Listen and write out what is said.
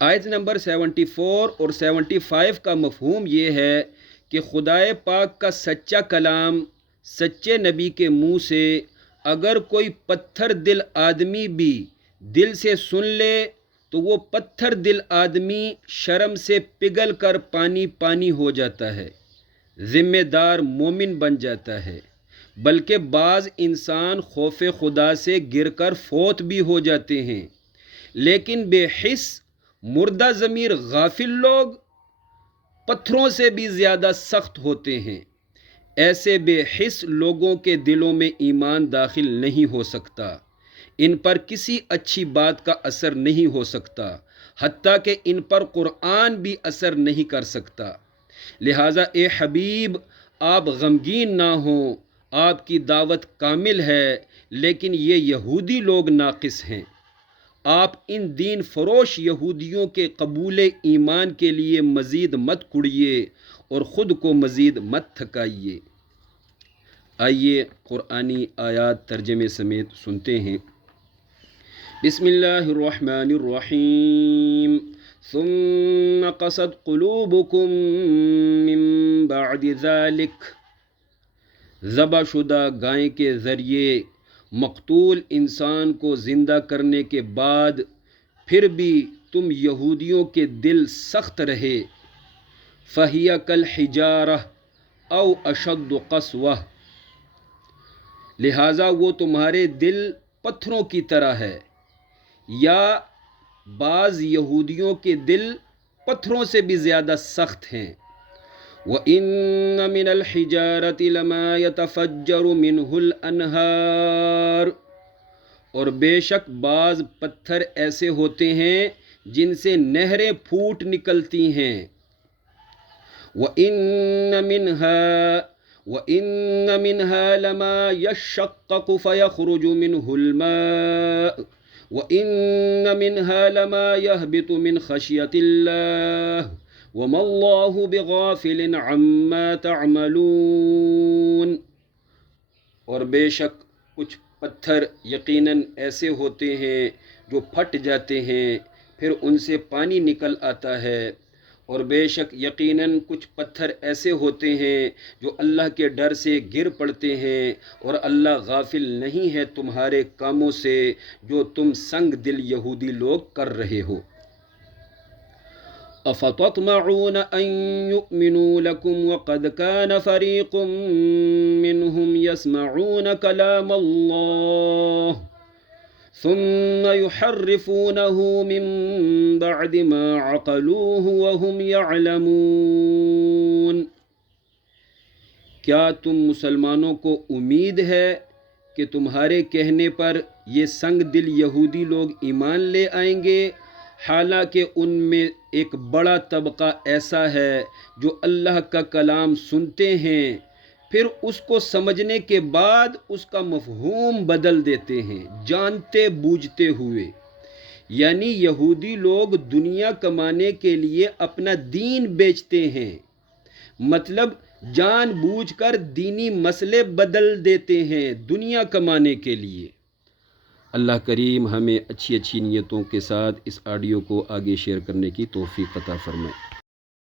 آیت نمبر 74 اور 75 کا مفہوم یہ ہے کہ خدائے پاک کا سچا کلام سچے نبی کے منہ سے اگر کوئی پتھر دل آدمی بھی دل سے سن لے تو وہ پتھر دل آدمی شرم سے پگھل کر پانی پانی ہو جاتا ہے، ذمہ دار مومن بن جاتا ہے، بلکہ بعض انسان خوف خدا سے گر کر فوت بھی ہو جاتے ہیں۔ لیکن بے حس مردہ ضمیر غافل لوگ پتھروں سے بھی زیادہ سخت ہوتے ہیں۔ ایسے بے حس لوگوں کے دلوں میں ایمان داخل نہیں ہو سکتا، ان پر کسی اچھی بات کا اثر نہیں ہو سکتا، حتیٰ کہ ان پر قرآن بھی اثر نہیں کر سکتا۔ لہٰذا اے حبیب، آپ غمگین نہ ہوں، آپ کی دعوت کامل ہے، لیکن یہ یہودی لوگ ناقص ہیں۔ آپ ان دین فروش یہودیوں کے قبول ایمان کے لیے مزید مت کڑیے اور خود کو مزید مت تھکائیے۔ آئیے قرآنی آیات ترجمے سمیت سنتے ہیں۔ بسم اللہ الرحمن الرحیم۔ ثم قست قلوبکم من بعد ذلک، ذبح شدہ گائے کے ذریعے مقتول انسان کو زندہ کرنے کے بعد پھر بھی تم یہودیوں کے دل سخت رہے۔ فَهِيَ كَالْحِجَارَةِ أَوْ أَشَدُّ قَسْوَةً، لہٰذا وہ تمہارے دل پتھروں کی طرح ہے، یا بعض یہودیوں کے دل پتھروں سے بھی زیادہ سخت ہیں۔ وَإِنَّ مِنَ الْحِجَارَةِ لَمَا يَتَفَجَّرُ مِنْهُ الْأَنْهَارُ، اور بے شک بعض پتھر ایسے ہوتے ہیں جن سے نہریں پھوٹ نکلتی ہیں۔ وَإِنَّ مِنْهَا لَمَا يَشَّقَّقُ فَيَخْرُجُ مِنْهُ الْمَاءُ وَإِنَّ مِنْهَا لَمَا يَهْبِطُ مِنْ خَشْيَةِ اللَّهِ وَمَا اللَّهُ بِغَافِلٍ عَمَّا تَعْمَلُونَ، اور بے شک کچھ پتھر یقیناً ایسے ہوتے ہیں جو پھٹ جاتے ہیں، پھر ان سے پانی نکل آتا ہے، اور بے شک یقیناً کچھ پتھر ایسے ہوتے ہیں جو اللہ کے ڈر سے گر پڑتے ہیں، اور اللہ غافل نہیں ہے تمہارے کاموں سے جو تم سنگ دل یہودی لوگ کر رہے ہو۔ أَفَتَطْمَعُونَ أَن يُؤْمِنُوا لَكُمْ وَقَدْ كَانَ فَرِيقٌ مِّنْهُمْ يَسْمَعُونَ كَلَامَ اللَّهِ ثُمَّ يُحَرِّفُونَهُ مِن بَعْدِ مَا عَقَلُوهُ وَهُمْ يَعْلَمُونَ، کیا تم مسلمانوں کو امید ہے کہ تمہارے کہنے پر یہ سنگ دل یہودی لوگ ایمان لے آئیں گے، حالانکہ ان میں ایک بڑا طبقہ ایسا ہے جو اللہ کا کلام سنتے ہیں، پھر اس کو سمجھنے کے بعد اس کا مفہوم بدل دیتے ہیں جانتے بوجھتے ہوئے۔ یعنی یہودی لوگ دنیا کمانے کے لیے اپنا دین بیچتے ہیں، مطلب جان بوجھ کر دینی مسئلے بدل دیتے ہیں دنیا کمانے کے لیے۔ اللہ کریم ہمیں اچھی نیتوں کے ساتھ اس آڈیو کو آگے شیئر کرنے کی توفیق عطا فرمائے۔